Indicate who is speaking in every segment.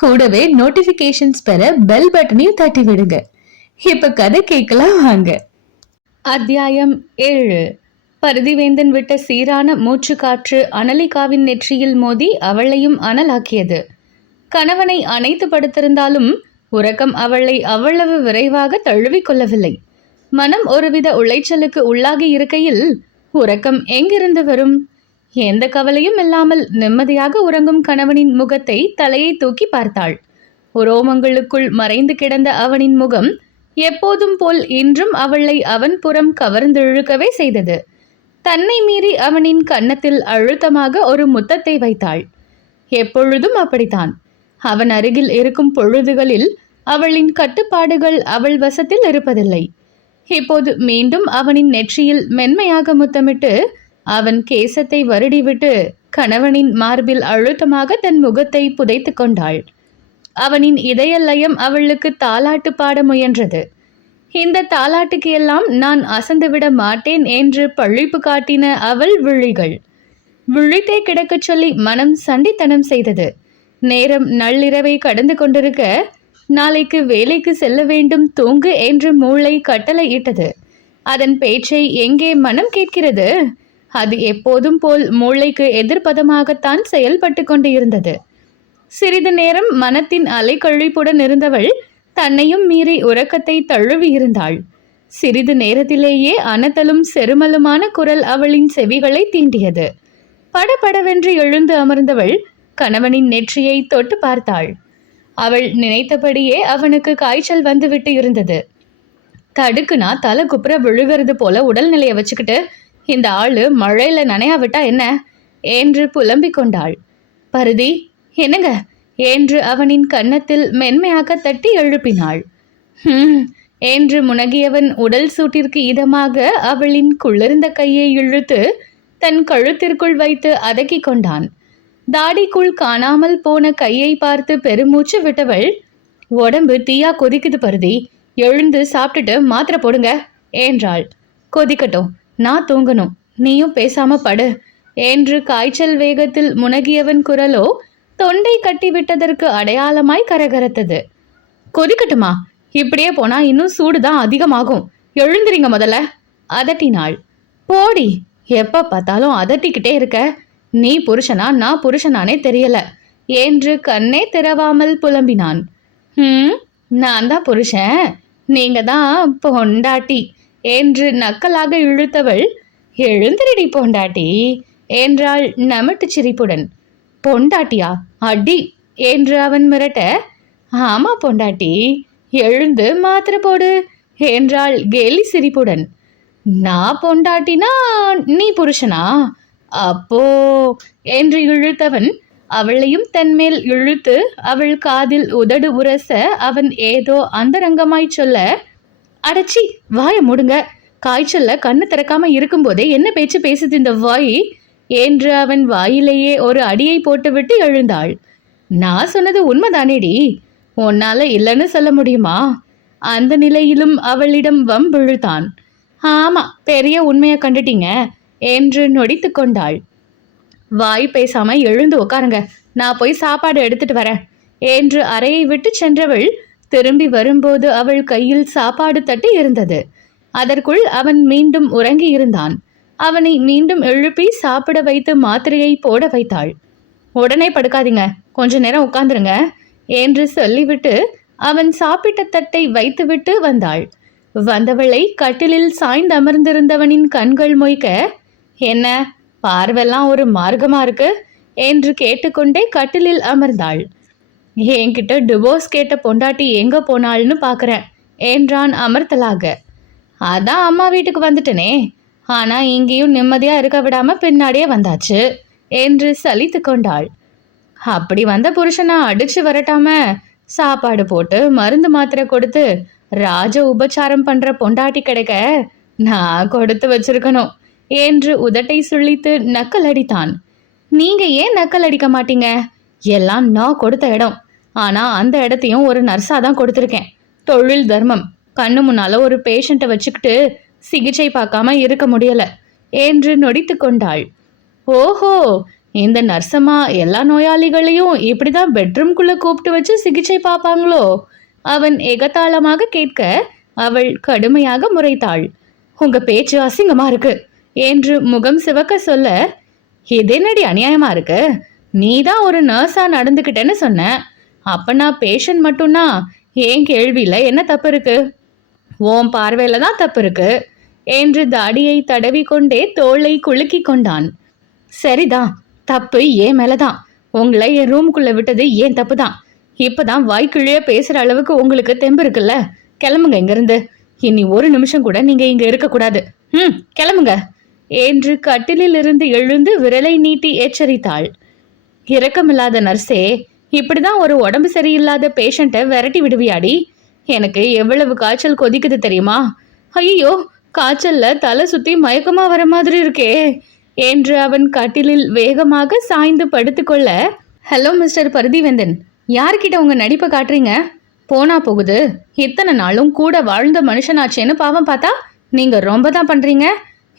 Speaker 1: கூடவே நோட்டிபிகேஷன்ஸ் பெற பெல் பட்டனையும் தட்டி விடுங்க இப்ப கதை கேட்கலாம் வாங்க. அத்தியாயம் ஏழு. பருதிவேந்தன் விட்ட சீரான மூச்சு காற்று அனலிகாவின் நெற்றியில் மோதி அவளையும் அனலாக்கியது. கணவனை அணைத்து படுத்திருந்தாலும் உறக்கம் அவளை அவ்வளவு விரைவாக தழுவிக் கொள்ளவில்லை. மனம் ஒருவித உளைச்சலுக்கு உள்ளாகி இருக்கையில் உறக்கம் எங்கிருந்து வரும்? எந்த கவலையும் இல்லாமல் நிம்மதியாக உறங்கும் கணவனின் முகத்தை தலையை தூக்கி பார்த்தாள். உரோமங்களுக்குள் மறைந்து கிடந்த அவனின் முகம் எப்போதும் போல் இன்றும் அவளை அவன் புறம் கவர்ந்திழுக்கவே செய்தது. தன்னை மீறி அவனின் கன்னத்தில் அழுத்தமாக ஒரு முத்தத்தை வைத்தாள். எப்பொழுதும் அப்படித்தான். அவன் அருகில் இருக்கும் பொழுதுகளில் அவளின் கட்டுப்பாடுகள் அவள் வசத்தில் இருப்பதில்லை. இப்போது மீண்டும் அவனின் நெற்றியில் மென்மையாக முத்தமிட்டு அவன் கேசத்தை வருடிவிட்டு கணவனின் மார்பில் அழுத்தமாக தன் முகத்தை புதைத்து கொண்டாள். அவனின் இதயல்லயம் அவளுக்கு தாலாட்டு பாட முயன்றது. இந்த தாலாட்டுக்கு எல்லாம் நான் அசந்துவிட மாட்டேன் என்று பழிப்பு காட்டின அவள் விழிகள். விழித்தே கிடக்கச் சொல்லி மனம் சண்டித்தனம் செய்தது. நேரம் நள்ளிரவை கடந்து கொண்டிருக்க நாளைக்கு வேலைக்கு செல்ல வேண்டும் தூங்கு என்று மூளை கட்டளையிட்டது அதன் பேச்சை எங்கே மனம் கேட்கிறது? அது எப்போதும் போல் மூளைக்கு எதிர்ப்பதமாகத்தான் செயல்பட்டு கொண்டு இருந்தது சிறிது நேரம் மனத்தின் அலைக்கழிப்புடன் இருந்தவள் தன்னையும் மீறி உறக்கத்தை தழுவி இருந்தாள் சிறிது நேரத்திலேயே அனத்தலும் செருமலுமான குரல் அவளின் செவிகளை தீண்டியது. படபடவென்று எழுந்து அமர்ந்தவள் கணவனின் நெற்றியை தொட்டு பார்த்தாள். அவள் நினைத்தபடியே அவனுக்கு காய்ச்சல் வந்துவிட்டு இருந்தது. தடுக்குனா தலை குப்புற விழுகிறது போல உடல்நிலையை வச்சுக்கிட்டு இந்த ஆளு மழையில நனையாவிட்டா என்ன? என்று புலம்பிக் கொண்டாள் பருதி என்னங்க? என்று அவனின் கன்னத்தில் மென்மையாக தட்டி எழுப்பினாள். ஹம் என்று முனகியவன் உடல் சூட்டிற்கு இதமாக அவளின் குளிர்ந்த கையை இழுத்து தன் கழுத்திற்குள் வைத்து அதக்கிக் கொண்டான். தாடிக்குள் காணாமல் போன கையை பார்த்து பெருமூச்சு விட்டவள் உடம்பு தீயா கொதிக்குது பருதி. எழுந்து சாப்பிட்டுட்டு மாத்திரை போடுங்க என்றாள். கொதிக்கட்டும். நான் தூங்கணும். நீயும் பேசாம படு. என்று காய்ச்சல் வேகத்தில் முனகியவன் குரலோ தொண்டை கட்டிவிட்டதற்கு அடையாளமாய் கரகரத்தது. கொதிக்கட்டுமா? இப்படியே போனா இன்னும் சூடுதான் அதிகமாகும். எழுந்திரிங்க முதல்ல. அதட்டினாள். போடி எப்ப பார்த்தாலும் அதட்டிக்கிட்டே இருக்க. நீ புருஷனா நான் புருஷனானே தெரியல. என்று கண்ணே திறவாமல் புலம்பினான். ம் நான் தான் புருஷன். நீங்க தான் பொண்டாட்டி. என்று நக்கலாக இழுத்தவள் எழுந்திரடி பொண்டாட்டி. என்றாள் நமட்டு சிரிப்புடன். பொண்டாட்டியா? அடி! என்று அவன் மிரட்ட. ஆமா பொண்டாட்டி எழுந்து மாத்திரை போடு என்றாள் கேலி சிரிப்புடன். நான் பொண்டாட்டினா நீ புருஷனா? அப்போ? என்று இழுத்தவன் அவளையும் தன்மேல் இழுத்து அவள் காதில் உதடு உரச அவன் ஏதோ அந்தரங்கமாய் சொல்ல அடச்சி வாய முடுங்க. காய்ச்சல்ல கண்ணு திறக்காம இருக்கும்போதே என்ன பேச்சு பேசுது இந்த வாய்? என்று அவன் வாயிலேயே ஒரு அடியை போட்டுவிட்டு எழுந்தாள். நான் சொன்னது உண்மைதானேடி? உன்னால இல்லைன்னு சொல்ல முடியுமா? அந்த நிலையிலும் அவளிடம் வம்பிழுத்தான் ஆமா பெரிய உண்மையை கண்டுட்டீங்க என்று நொடித்து கொண்டாள். வாய் பேசாம எழுந்து உட்காருங்க. நான் போய் சாப்பாடு எடுத்துட்டு வரேன் என்று அறையை விட்டு சென்றவள் திரும்பி வரும்போது அவள் கையில் சாப்பாடு தட்டு இருந்தது. அதற்குள் அவன் மீண்டும் உறங்கி இருந்தான். அவனை மீண்டும் எழுப்பி சாப்பிட வைத்து மாத்திரையை போட வைத்தாள். உடனே படுக்காதீங்க. கொஞ்ச நேரம் உட்காந்துருங்க என்று சொல்லிவிட்டு அவன் சாப்பிட்ட தட்டை வைத்துவிட்டு வந்தாள். வந்தவளை கட்டிலில் சாய்ந்து அமர்ந்திருந்தவனின் கண்கள் மொய்க்க என்ன பார்வெல்லாம் ஒரு மார்க்கமா இருக்கு? என்று கேட்டுக்கொண்டே கட்டிலில் அமர்ந்தாள். என்கிட்ட டிவோர்ஸ் கேட்ட பொண்டாட்டி எங்கே போனாள்னு பார்க்கறேன் என்றான் அமர்த்தலாக. அதான் அம்மா வீட்டுக்கு வந்துட்டனே. ஆனால் இங்கேயும் நிம்மதியாக இருக்க விடாமல் பின்னாடியே வந்தாச்சு என்று சலித்து கொண்டாள்.
Speaker 2: அப்படி வந்த புருஷனை அடிச்சு வரட்டாம சாப்பாடு போட்டு மருந்து மாத்திரை கொடுத்து ராஜ உபச்சாரம் பண்ற பொண்டாட்டி கிடைக்க நான் கொடுத்து வச்சிருக்கணும் என்று உதட்டை சுழித்து நக்கல் அடித்தான். நீங்க ஏன் நக்கல் அடிக்க மாட்டீங்க? எல்லாம் நான் கொடுத்த இடம். ஆனா அந்த இடத்தையும் ஒரு நர்ஸா தான் கொடுத்துருக்கேன். தொழில் தர்மம். கண்ணு முன்னால ஒரு பேஷண்ட்டை வச்சுக்கிட்டு சிகிச்சை பார்க்காம இருக்க முடியல. என்று நொடித்து கொண்டாள். ஓஹோ! இந்த நர்சம்மா எல்லா நோயாளிகளையும் இப்படிதான் பெட்ரூம்குள்ள கூப்பிட்டு வச்சு சிகிச்சை பார்ப்பாங்களோ? அவன் எகத்தாளமாக கேட்க அவள் கடுமையாக முறைத்தாள். உங்க பேச்சு அசிங்கமா இருக்கு என்று முகம் சிவக்க சொல்ல இது என்னடி அநியாயமா இருக்கு? நீ தான் ஒரு நர்ஸா நடந்துக்கிட்டேன்னு சொன்ன. அப்ப நான் பேஷண்ட் மட்டும்னா ஏன் கேள்வியில் என்ன தப்பு இருக்கு? ஓம் பார்வையில் தான் தப்பு இருக்கு. என்று தாடியை தடவி கொண்டே தோளை குலுக்கி கொண்டான். சரிதான் தப்பு ஏன் மேலதான்? உங்களை என் ரூம்குள்ளே விட்டது ஏன் தப்பு தான் இப்பதான் வாய்க்கிழிய பேசுகிற அளவுக்கு உங்களுக்கு தெம்பு இருக்குல்ல? கிளம்புங்க இங்கிருந்து. இனி ஒரு நிமிஷம் கூட நீங்கள் இங்கே இருக்கக்கூடாது ம் கிளம்புங்க. என்று கட்டிலில் இருந்து எழுந்து விரலை நீட்டி எச்சரித்தாள். இரக்கமில்லாத நர்ஸே இப்படி தான் ஒரு உடம்பு சரியில்லாத பேஷண்ட்டை விரட்டி விடுவியாடி. எனக்கு எவ்வளவு காய்ச்சல் கொதிக்குது தெரியுமா? ஐயோ காய்ச்சல்ல தலை சுத்தி மயக்கமா வர மாதிரி இருக்கே. என்று அவன் கட்டிலில் வேகமாக சாய்ந்து படுத்துக்கொள்ள ஹலோ மிஸ்டர் பரதிவேந்தன் யார்கிட்ட உங்க நடிப்பை காட்டுறீங்க? போனா போகுது. இத்தனை நாளும் கூட வாழ்ந்த மனுஷனாச்சேன்னு பாவம் பார்த்தா நீங்க ரொம்ப தான் பண்றீங்க.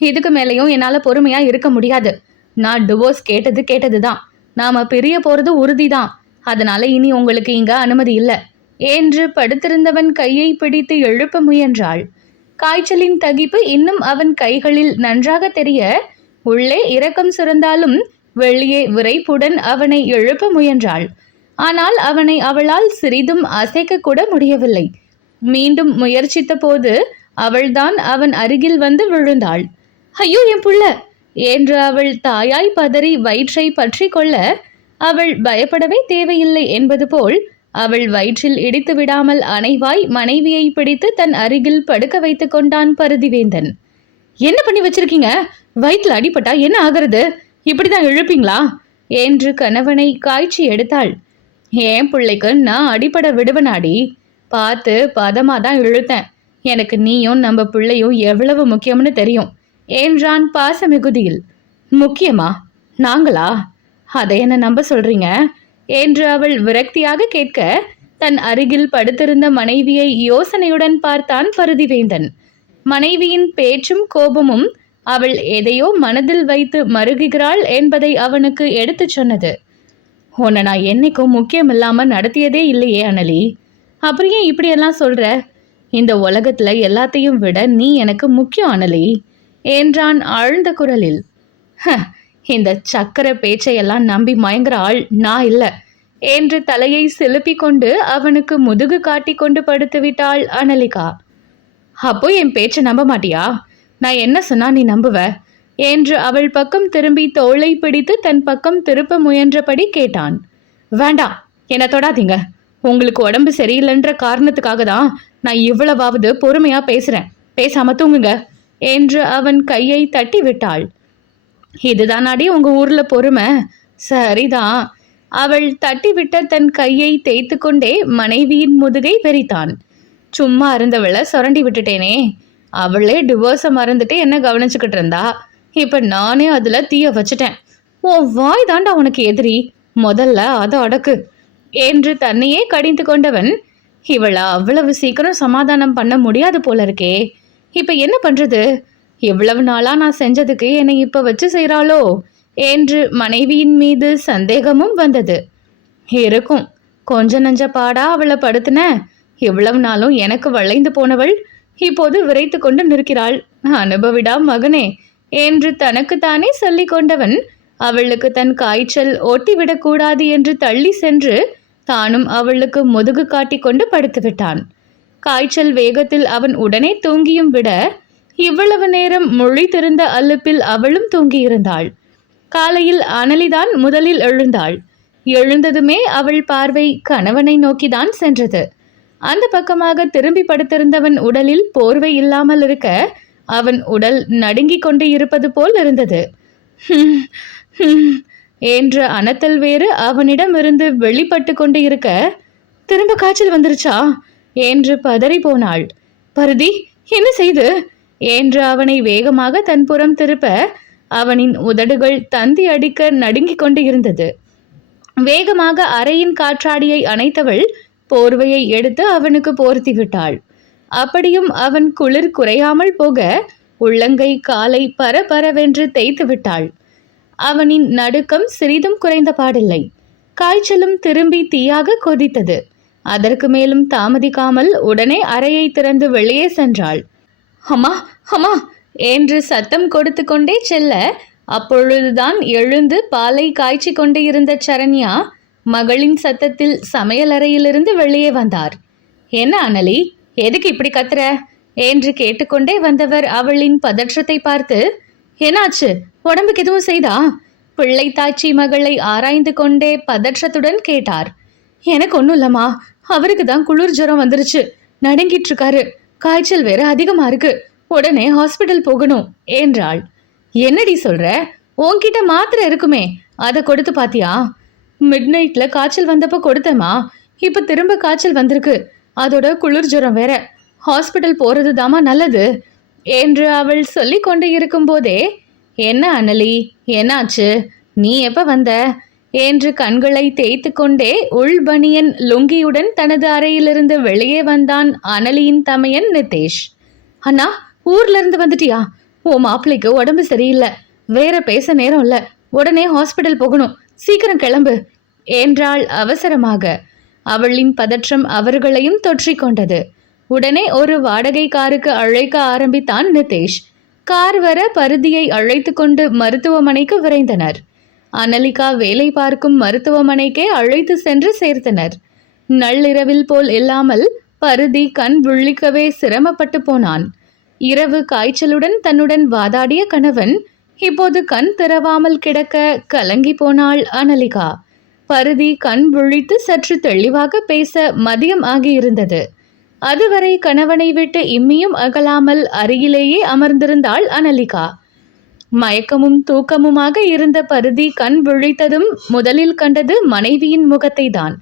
Speaker 2: இதுக்கு மேலேயும் என்னால் பொறுமையா இருக்க முடியாது. நான் டிவோர்ஸ் கேட்டது கேட்டதுதான். நாம பிரிய போறது உறுதிதான். அதனால இனி உங்களுக்கு இங்க அனுமதி இல்லை. என்று படுத்திருந்தவன் கையை பிடித்து எழுப்ப முயன்றாள். காய்ச்சலின் தகிப்பு இன்னும் அவன் கைகளில் நன்றாக தெரிய உள்ளே இரக்கம் சுரந்தாலும் வெளியே விரைப்புடன் அவனை எழுப்ப முயன்றாள். ஆனால் அவனை அவளால் சிறிதும் அசைக்க கூட முடியவில்லை. மீண்டும் முயற்சித்த போது அவள்தான் அவன் அருகில் வந்து விழுந்தாள். ஐயோ என் புள்ள! என்று அவள் தாயாய் பதறி வயிற்றை பற்றி கொள்ள அவள் பயப்படவே தேவையில்லை என்பது போல் அவள் வயிற்றில் இடித்து விடாமல் அணைவாய் மனைவியை பிடித்து தன் அருகில் படுக்க வைத்துக் கொண்டான் பருதிவேந்தன். என்ன பண்ணி வச்சிருக்கீங்க? வயிற்றுல அடிபட்டா என்ன ஆகிறது? இப்படிதான் இழுப்பீங்களா என்று கணவனை காய்ச்சி எடுத்தாள். ஏன் பிள்ளைக்கு நான் அடிபட விடுவனாடி? பார்த்து பதமா தான் இழுத்தேன். எனக்கு நீயும் நம்ம பிள்ளையும் எவ்வளவு முக்கியம்னு தெரியும் என்றான் பாச மிகுதியில் முக்கியமா? நாங்களா? அதை என்ன நம்ப சொல்றீங்க? என்று அவள் விரக்தியாக கேட்க தன் அருகில் படுத்திருந்த மனைவியை யோசனையுடன் பார்த்தான் பருதிவேந்தன். மனைவியின் பேச்சும் கோபமும் அவள் எதையோ மனதில் வைத்து மருகுகிறாள் என்பதை அவனுக்கு எடுத்துச் சொன்னது. உன்னை நான் என்னைக்கும் முக்கியமில்லாம நடத்தியதே இல்லையே அனலி. அப்புறம் ஏன் இப்படியெல்லாம் சொல்ற? இந்த உலகத்துல எல்லாத்தையும் விட நீ எனக்கு முக்கியம் அனலி என்றான் ஆழ்ந்த குரலில். "ஹ, இந்த சக்கர பேச்சையெல்லாம் நம்பி மயங்குற ஆள் நான் இல்லை. என்று தலையை சிலுப்பிக் கொண்டு அவனுக்கு முதுகு காட்டி கொண்டு படுத்து விட்டாள் அனலிகா. அப்போ என் பேச்சை நம்ப மாட்டியா? நான் என்ன சொன்னா நீ நம்புவ? என்று அவள் பக்கம் திரும்பி தோளை பிடித்து தன் பக்கம் திருப்ப முயன்றபடி கேட்டான். வேண்டாம் என்னை தொடாதீங்க. உங்களுக்கு உடம்பு சரியில்லைன்ற காரணத்துக்காக தான் நான் இவ்வளவாவது பொறுமையா பேசுறேன். பேசாம தூங்குங்க. என்று அவன் கையை தட்டி விட்டாள். இதுதான் அடி உங்க ஊர்ல பொறுமை. சரிதான் அவள் தட்டிவிட்ட தன் கையை தேய்த்து கொண்டே மனைவியின் முதுகை வெறித்தான். சும்மா இருந்தவளை சுரண்டி விட்டுட்டேனே. அவளே டிவோர்ஸை மறந்துட்டு என்ன கவனிச்சுக்கிட்டு இருந்தா? இப்ப நானே அதுல தீய வச்சுட்டேன். ஓ வாய் தாண்டா உனக்கு எதிரி. முதல்ல அதை அடக்கு. என்று தன்னையே கடிந்து கொண்டவன் இவளை அவ்வளவு சீக்கிரம் சமாதானம் பண்ண முடியாது போல இருக்கே. இப்ப என்ன பண்றது? இவ்வளவு நாளா நான் செஞ்சதுக்கு என்னை இப்ப வச்சு செய்கிறாளோ என்று மனைவியின் மீது சந்தேகமும் வந்தது. இருக்கும். கொஞ்ச நஞ்ச பாடா அவளை படுத்தின. இவ்வளவு நாளும் எனக்கு வளைந்து போனவள் இப்போது விரைத்து கொண்டு நிற்கிறாள். அனுபவிடா மகனே என்று தனக்குத்தானே சொல்லி கொண்டவன் அவளுக்கு தன் காய்ச்சல் ஒட்டிவிடக்கூடாது என்று தள்ளி சென்று தானும் அவளுக்கு முதுகு காட்டி கொண்டு படுத்துவிட்டான். காய்ச்சல் வேகத்தில் அவன் உடனே தூங்கியும் விட இவ்வளவு நேரம் மொழித்திருந்த அலுப்பில் அவளும் தூங்கியிருந்தாள். காலையில் அனலிதான் முதலில் எழுந்தாள். எழுந்ததுமே அவள் பார்வை கணவனை நோக்கிதான் சென்றது. அந்த பக்கமாக திரும்பி படுத்திருந்தவன் உடலில் போர்வை இல்லாமல் இருக்க அவன் உடல் நடுங்கிக் கொண்டு இருப்பது போல் இருந்தது. என்ற அனத்தல் வேறு அவனிடமிருந்து வெளிப்பட்டு கொண்டு இருக்க திரும்ப காய்ச்சல் வந்துருச்சா? என்று பதறி போனாள். பருதி என்ன செய்து? என்று அவனை வேகமாக தன் புறம் திருப்ப அவனின் உதடுகள் தந்தி அடிக்க நடுங்கிக் கொண்டு இருந்தது வேகமாக அறையின் காற்றாடியை அணைத்தவள் போர்வையை எடுத்து அவனுக்கு போர்த்தி விட்டாள் அப்படியும் அவன் குளிர் குறையாமல் போக உள்ளங்கை காலை பரபரவென்று தேய்த்து விட்டாள். அவனின் நடுக்கம் சிறிதும் குறைந்த பாடில்லை. காய்ச்சலும் திரும்பி தீயாக கொதித்தது. அதற்கு மேலும் தாமதிக்காமல் உடனே அறையை திறந்து வெளியே சென்றாள். அம்மா அம்மா என்று சத்தம் கொடுத்து கொண்டே செல்ல அப்பொழுதுதான் எழுந்து பாலை காய்ச்சி கொண்டே இருந்த சரண்யா மகளின் சத்தத்தில் சமையலறையிலிருந்து வெளியே வந்தார். என்ன அனலி எதுக்கு இப்படி கத்துற? என்று கேட்டுக்கொண்டே வந்தவர் அவளின் பதற்றத்தை பார்த்து என்னாச்சு உடம்புக்கு எதுவும் செய்தா? பிள்ளை தாச்சி மகளை ஆராய்ந்து கொண்டே பதற்றத்துடன் கேட்டார். எனக்கு ஒன்றும் இல்லம்மா அவருக்கு தான் குளிர் ஜுரம் வந்துருச்சு நடுங்கிட்டு இருக்காரு காய்ச்சல் வேற அதிகமா இருக்கு. உடனே ஹாஸ்பிட்டல் போகணும் என்றாள். என்னடி சொல்ற? உன்கிட்ட மாத்திரை இருக்குமே அதை கொடுத்து பாத்தியா? மிட் நைட்ல காய்ச்சல் வந்தப்போ கொடுத்தேம்மா. இப்போ திரும்ப காய்ச்சல் வந்திருக்கு. அதோட குளிர் ஜுரம் வேற. ஹாஸ்பிட்டல் போறது தாமா நல்லது என்று அவள் சொல்லி கொண்டு இருக்கும்போதே என்ன அனலி? என்னாச்சு? நீ எப்ப வந்த? என்று கண்களை தேய்த்து கொண்டே உள்பனியன் லுங்கியுடன் தனது அறையிலிருந்து வெளியே வந்தான் அனலியின் தமையன் நிதேஷ். அண்ணா ஊர்ல இருந்து வந்துட்டியா? உன் மாப்பிள்ளைக்கு உடம்பு சரியில்லை. வேற பேச நேரம் இல்ல. உடனே ஹாஸ்பிட்டல் போகணும். சீக்கிரம் கிளம்பு என்றாள் அவசரமாக. அவளின் பதற்றம் அவர்களையும் தொற்றிக் கொண்டது. உடனே ஒரு வாடகை காருக்கு அழைக்க ஆரம்பித்தான் நிதேஷ். கார் வர பருதியை அழைத்து கொண்டு மருத்துவமனைக்கு விரைந்தனர். அனலிகா வேலை பார்க்கும் மருத்துவமனைக்கே அழைத்து சென்று சேர்த்தனர். நள்ளிரவில் போல் இல்லாமல் பருதி கண் விழிக்கவே சிரமப்பட்டு போனான். இரவு காய்ச்சலுடன் தன்னுடன் வாதாடிய கணவன் இப்போது கண் திறவாமல் கிடக்க கலங்கி போனாள் அனலிகா. பருதி கண் விழித்து சற்று தெளிவாக பேச மதியம் ஆகியிருந்தது. அதுவரை கணவனை விட்டு இம்மியும் அகலாமல் அருகிலேயே அமர்ந்திருந்தாள் அனலிகா. மயக்கமும் தூக்கமுமாக இருந்த பருதி கண் விழித்ததும் முதலில் கண்டது மனைவியின் முகத்தை தான்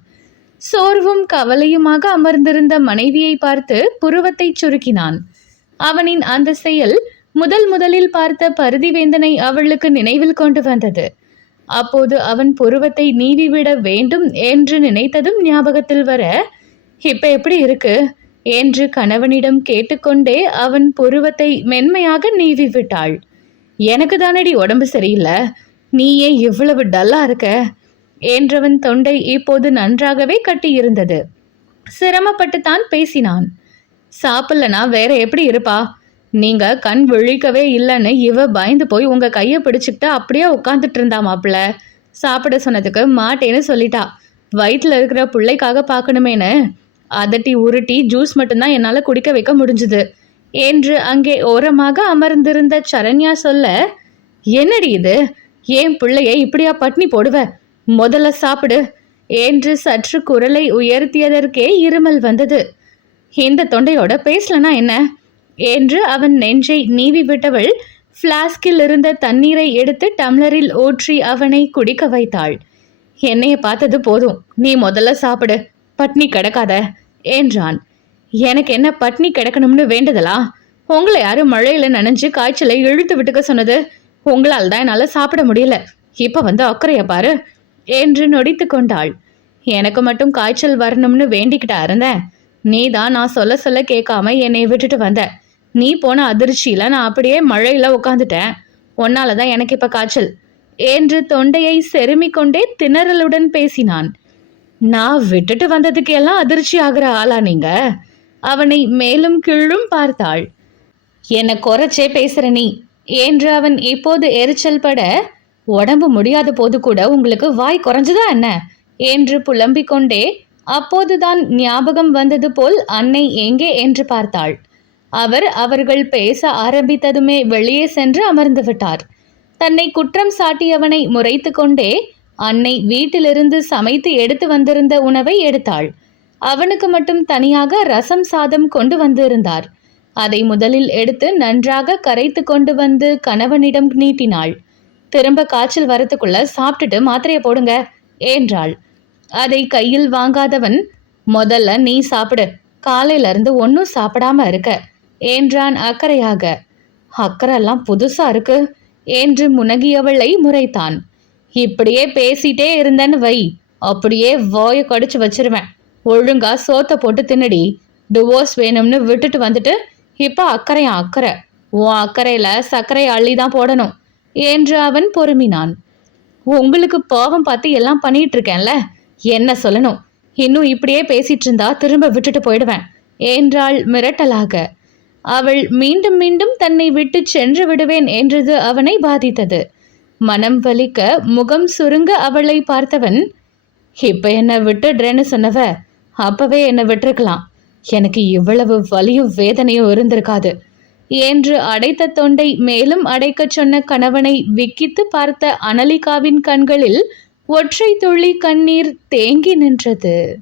Speaker 2: சோர்வும் கவலையுமாக அமர்ந்திருந்த மனைவியை பார்த்து புருவத்தைச் சுருக்கினான். அவனின் அந்த செயல் முதல் முதலில் பார்த்த பருதிவேந்தனை அவளுக்கு நினைவில் கொண்டு வந்தது. அப்போது அவன் புருவத்தை நீவிவிட வேண்டும் என்று நினைத்ததும் ஞாபகத்தில் வர இப்ப எப்படி இருக்கு? என்று கணவனிடம் கேட்டுக்கொண்டே அவன் புருவத்தை மென்மையாக நீவி விட்டாள் எனக்கு தானடி உடம்பு சரியில்லை? நீ ஏன் இவ்வளவு டல்லா இருக்க. என்றவன் தொண்டை இப்போது நன்றாகவே கட்டியிருந்தது. சிரமப்பட்டு தான் பேசினான். சாப்பிடலனா வேற எப்படி இருப்பா? நீங்க கண் விழிக்கவே இல்லைன்னு இவ பயந்து போய் உங்க கையை பிடிச்சிக்கிட்டு அப்படியே உட்காந்துட்டு இருந்தா மாப்பிள்ள. சாப்பிட சொன்னதுக்கு மாட்டேன்னு சொல்லிட்டா. வயிற்றுல இருக்கிற பிள்ளைக்காக பார்க்கணுமேனு அதட்டி உருட்டி ஜூஸ் மட்டும்தான் என்னால் குடிக்க வைக்க முடிஞ்சுது. என்று அங்கே ஓரமாக அமர்ந்திருந்த சரண்யா சொல்ல என்னடி இது? ஏன் பிள்ளைய இப்படியா பட்னி போடுவ? முதல்ல சாப்பிடு என்று சற்று குரலை உயர்த்தியதற்கே இருமல் வந்தது. இந்த தொண்டையோட பேசலனா என்ன? என்று அவன் நெஞ்சை நீவி விட்டவள் ஃப்ளாஸ்கில் இருந்த தண்ணீரை எடுத்து டம்ளரில் ஊற்றி அவனை குடிக்க வைத்தாள். என்னைய பார்த்தது போதும். நீ முதல்ல சாப்பிடு. பட்னி கிடக்காத என்றான். எனக்கு என்ன பட்னி கிடக்கணும்னு வேண்டுதலா? உங்களை யாரும் மழையில நனைஞ்சு காய்ச்சலை இழுத்து விட்டுக்க சொன்னது உங்களால் தான் என்னால் சாப்பிட முடியல. இப்போ வந்து அக்கறைய பாரு. என்று நொடித்து கொண்டாள். எனக்கு மட்டும் காய்ச்சல் வரணும்னு வேண்டிக்கிட்டா இருந்தேன் நீ தான் நான் சொல்ல சொல்ல கேட்காம என்னை விட்டுட்டு வந்த. நீ போன அதிர்ச்சியில நான் அப்படியே மழையில உட்காந்துட்டேன் உன்னால தான் எனக்கு இப்ப காய்ச்சல். என்று தொண்டையை செருமிக் கொண்டே திணறலுடன் பேசினான். நான் விட்டுட்டு வந்ததுக்கு எல்லாம் அதிர்ச்சி ஆகிற ஆளா நீங்க? அவனை மேலும் கீழும் பார்த்தாள். என்னை குறைச்சே பேசுற நீ? என்று அவன் இப்போது எரிச்சல் பட உடம்பு முடியாத போது கூட உங்களுக்கு வாய் குறைஞ்சுதா என்ன? என்று புலம்பிக் கொண்டே அப்போதுதான் ஞாபகம் வந்தது போல் அன்னை எங்கே என்று பார்த்தாள். அவர் அவர்கள் பேச ஆரம்பித்ததுமே வெளியே சென்று அமர்ந்து விட்டார். தன்னை குற்றம் சாட்டியவனை முறைத்து கொண்டே அன்னை வீட்டிலிருந்து சமைத்து எடுத்து வந்திருந்த உணவை எடுத்தாள். அவனுக்கு மட்டும் தனியாக ரசம் சாதம் கொண்டு வந்திருந்தார். அதை முதலில் எடுத்து நன்றாக கரைத்து கொண்டு வந்து கணவனிடம் நீட்டினாள். திரும்ப காய்ச்சல் வரத்துக்குள்ள சாப்பிட்டுட்டு மாத்திரையை போடுங்க என்றாள். அதை கையில் வாங்காதவன் முதல்ல நீ சாப்பிடு காலையில இருந்து ஒன்றும் சாப்பிடாம இருக்க என்றான் அக்கறையாக. அக்கறைலாம் புதுசா இருக்கு என்று முனகியவளை முறைத்தான். இப்படியே பேசிட்டே இருந்தேன்னு வை அப்படியே வாயை கடிச்சு வச்சிருவேன் ஒழுங்கா சோத்தை போட்டு தின்னுடி. டிவோர்ஸ் வேணும்னு விட்டுட்டு வந்துட்டு இப்போ அக்கறையா அக்கறை. உன் அக்கறையில சர்க்கரை அள்ளி தான் போடணும் என்று அவன் பொறுமினான். உங்களுக்கு பாவம் பார்த்து எல்லாம் பண்ணிட்டு இருக்கேன்ல என்ன சொல்லணும்? இன்னும் இப்படியே பேசிட்டு இருந்தா திரும்ப விட்டுட்டு போயிடுவேன் என்றாள் மிரட்டலாக. அவள் மீண்டும் மீண்டும் தன்னை விட்டு சென்று விடுவேன் என்றது அவனை பாதித்தது. மனம் வலிக்க முகம் சுருங்க அவளை பார்த்தவன் இப்ப என்ன விட்டுடுறேன்னு சொன்னவ அப்பவே என்னை விட்டுருக்கலாம். எனக்கு இவ்வளவு வலியும் வேதனையும் இருந்திருக்காது. என்று அடைத்த தொண்டை மேலும் அடைக்கச் சொன்ன கணவனை விக்கித்து பார்த்த அனலிகாவின் கண்களில் ஒற்றை துள்ளி கண்ணீர் தேங்கி நின்றது.